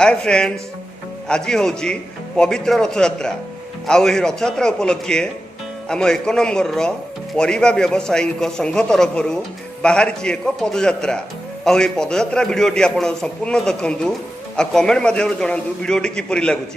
Hi friends, आज हूँ पवित्र रथयात्रा। आउ यह रथयात्रा उपलक्षे आम 1 नंबर परिवा व्यवसायी संघ तरफर बाहरी एक पदयात्रा। आउ पदयात्रा भिडटी आप संपूर्ण देखु आ कमेंट माध्यम जनातु भिडटी किपरि लगुच।